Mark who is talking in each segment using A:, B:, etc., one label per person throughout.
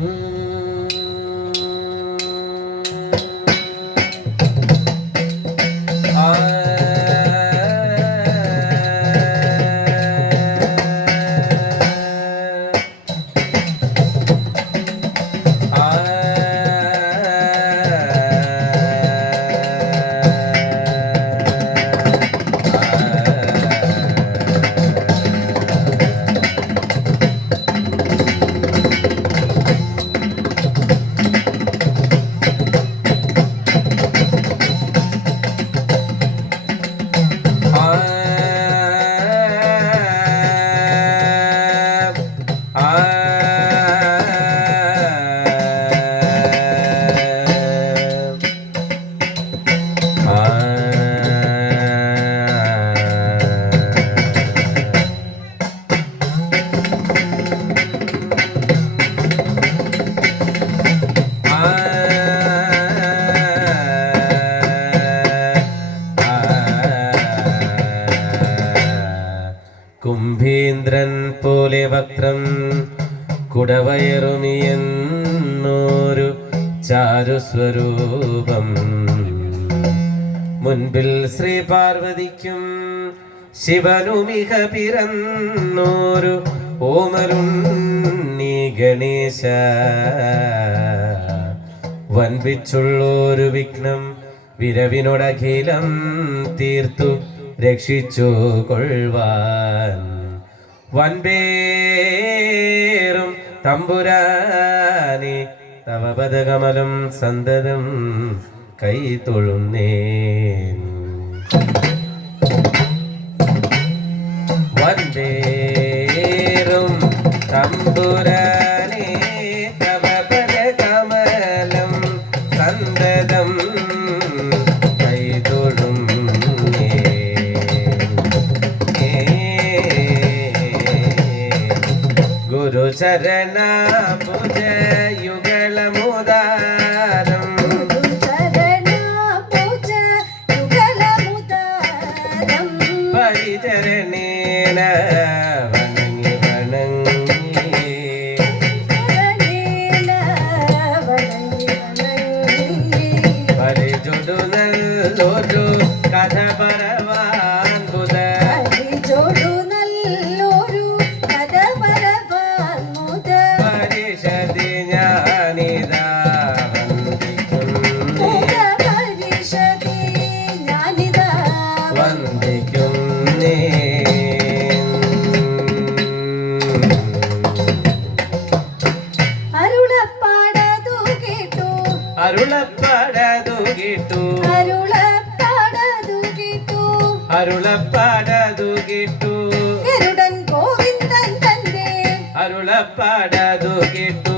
A: Mm. കുംഭീന്ദ്രൻ പോലെ വക്രം കുടവയറുമിയെന്നോരു ചാരുസ്വരൂപം. മുൻപിൽ ശ്രീ പാർവതിക്കും ശിവനുമിക പിറന്നോരു നീ ഗണേശ. വൻപിച്ചുള്ളൊരു വിഘ്നം വിരവിനോടഖിലം തീർത്തു രക്ഷിച്ചു കൊള്ളുവാൻ. വൻപേറും തമ്പുരാനെ തവ പദകമലം സന്തതം കൈ തൊഴുന്നേൻ. വന്ദേറും തമ്പുരാനെ ಶರಣ
B: അരുളപ്പാടതു കേട്ടു ഗരുഡൻ ഗോവിന്ദൻ തന്റെ
A: അരുളപ്പാടതു കേട്ടു.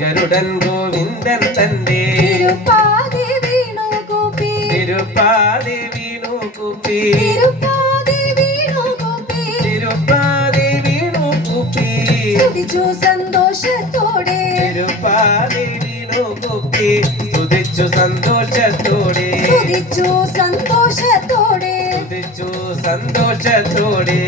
A: ഗരുഡൻ ഗോവിന്ദൻ തന്റെ
B: തിരുപ്പാതി വീണു കൂപ്പി.
A: തിരുപ്പാതി വീണു കുപ്പി.
B: തിരുപ്പാതി വീണു കൂപ്പി.
A: തിരുപ്പാതി വീണു കുപ്പി.
B: സ്തുതിച്ചു സന്തോഷത്തോടെ.
A: തിരുപ്പാതി വീണു കുപ്പി. തുതിച്ചു സന്തോഷത്തോടെ.
B: സ്തുതിച്ചു സന്തോഷത്തോടെ
A: തുതിച്ചു സന്തോഷത്തോടെ.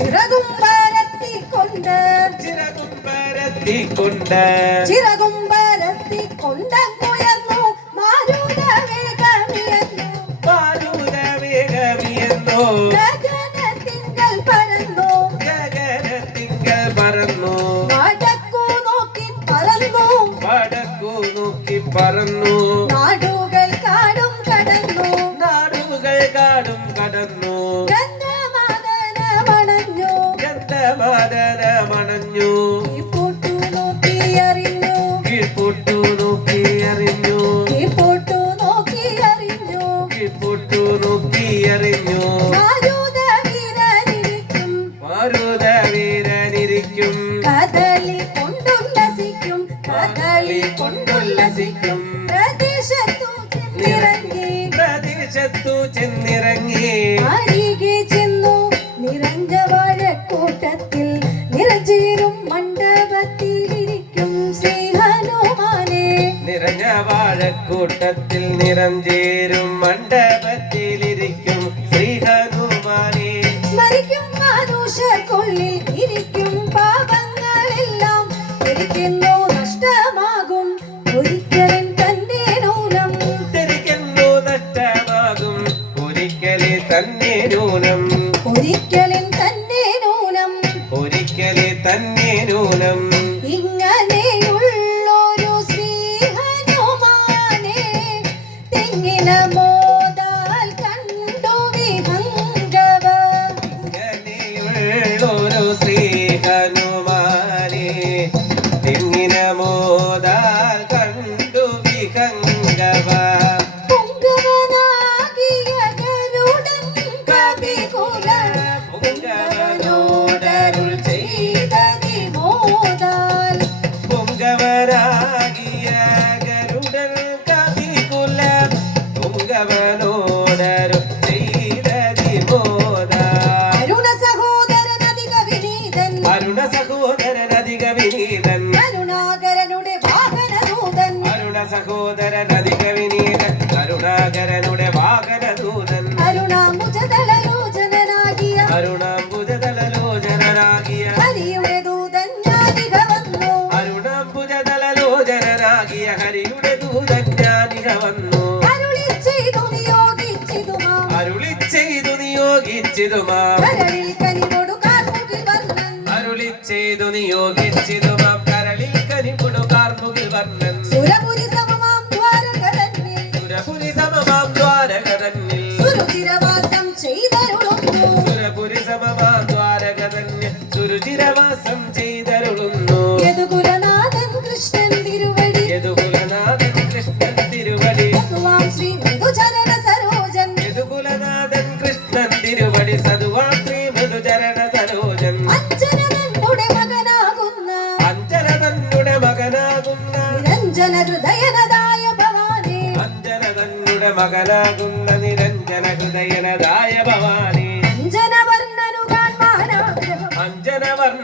B: ചിറകും പരത്തിക്കൊണ്ട്
A: ചിറകും പരത്തിക്കൊണ്ട്
B: ചിറകും പരത്തിക്കൊണ്ട് ഉയർന്നു. മാരുത വേഗമിയന്നു
A: മാരുത വേഗമിയെന്നോ
B: ഗഗനത്തിങ്കൽ പരന്നു.
A: ഗഗനത്തിങ്കൽ പറന്നു
B: വടക്കു നോക്കി പറന്നു
A: വടക്കു നോക്കി പറന്നു കീഴ്പൊട്ടു നോക്കി അറിഞ്ഞു
B: മാരുത വീരനിരിക്കും
A: മാരുത വീരനിരിക്കും
B: കദളി കൊണ്ടുല്ലസിക്കും കദളി കൊണ്ടുല്ലസിക്കും നിറഞ്ഞ വാഴക്കൂട്ടത്തിൽ
A: നിറം ചേരും മണ്ഡപത്തിലിരിക്കും ശ്രീ ഹനുമാനെ
B: സ്മരിക്കും മനുഷ്യർക്കുള്ളിൽ ഇരിക്കും പാപങ്ങളെല്ലാം. നഷ്ടമാകും.
A: ഒരിക്കലും തന്നെ നൂനം. നഷ്ടമാകും. ഒരിക്കലും
B: അരുണ സഹോദരനധിക വിനീതൻ. കരുണാകരനുടെ വാഹനദൂതൻ.
A: അരുണ സഹോദരനധിക വിനീതൻ. കരുണാകരനുടെ വാഹനദൂതൻ.
B: അരുണാമുജതലലോചനാകിയ
A: അരുണാംബുജതലലോചനനാകിയ
B: ഹരിയുടെ ദൂതൻ ഞാനിക വന്നു
A: അരുണാംബുജതലലോചനനാകിയ ഹരിയുടെ ദൂതൻ ഞാനിക വന്നു
B: അരുളി ചെയ്തു നിയോഗിച്ചിതുമാ.
A: അരുളി ചെയ്തു നിയോഗിച്ചിതുമാ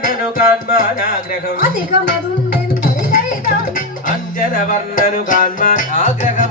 A: അഞ്ജനവർണനു കാൺമാൻ ആഗ്രഹം അഞ്ജനവർണനു കാൺമാൻ
B: ആഗ്രഹം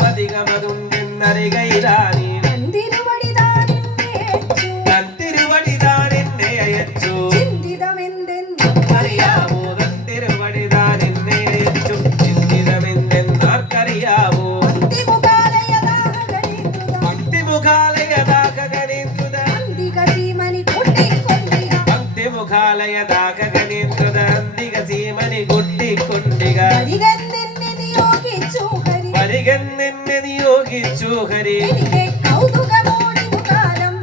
B: നിയോഗിച്ചു ഹരി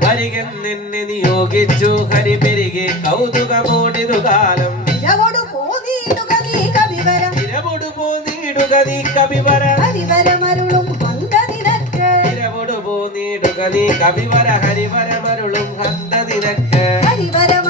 A: ഹരികൻ നിന്നെ നിയോഗിച്ചു ഹരി പെരികെ കൗതുകമോടിതു കാലം
B: ഇരവോട്
A: പോ
B: ഹരിവരമരുളും
A: ഇരവോട് ഹന്ത നിനക്ക്
B: ഹരിവര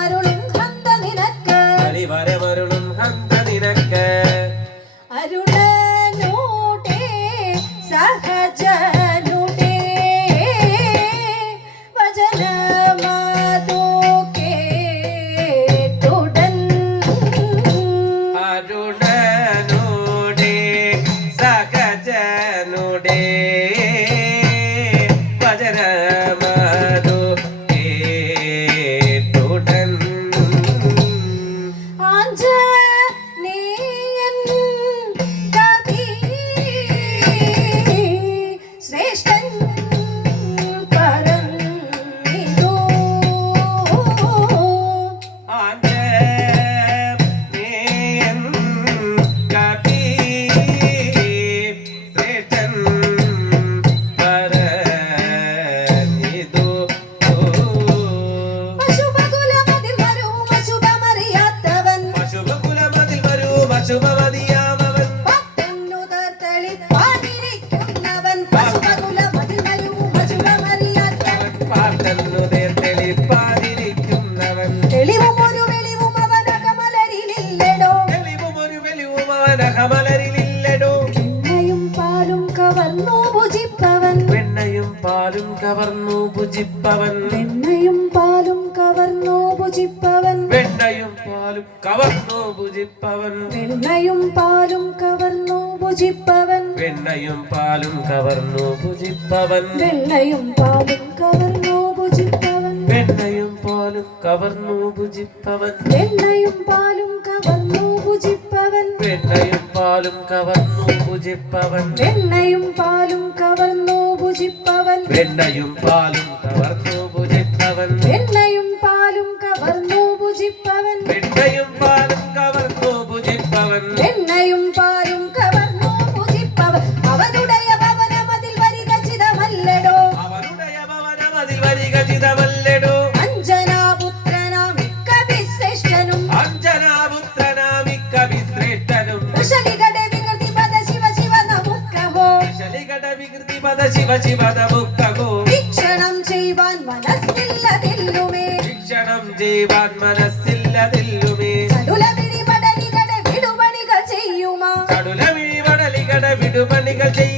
B: കവർന്നു ഭുജിപ്പവൻ.
A: വെണ്ണയും പാലും കവർന്നു ഭുജിപ്പവൻ. വെണ്ണയും പാലും കവർന്നു ഭുജിപ്പവൻ.
B: വെണ്ണയും പാലും കവർന്നു ഭുജിപ്പവൻ.
A: വെണ്ണയും പാലും കവർന്നു ഭുജിപ്പവൻ.
B: വെണ്ണയും പാലും കവർന്നു ഭുജിപ്പവൻ.
A: വെണ്ണയും പാലും കവർന്നു ഭുജിപ്പവൻ.
B: വെണ്ണയും പാലും കവർന്നു ഭുജിപ്പവൻ.
A: വെണ്ണയും പാലും
B: വെണ്ണയും പാലും കവർന്നു ഭുജിപ്പവൻ.
A: വെണ്ണയും പാലും കവർന്നു ഭുജിപ്പവൻ.
B: വെണ്ണയും പാലും കവർന്നു ഭുജിപ്പവൻ.
A: கடுல வீவடலி கட விடுபணிகள் செய்ய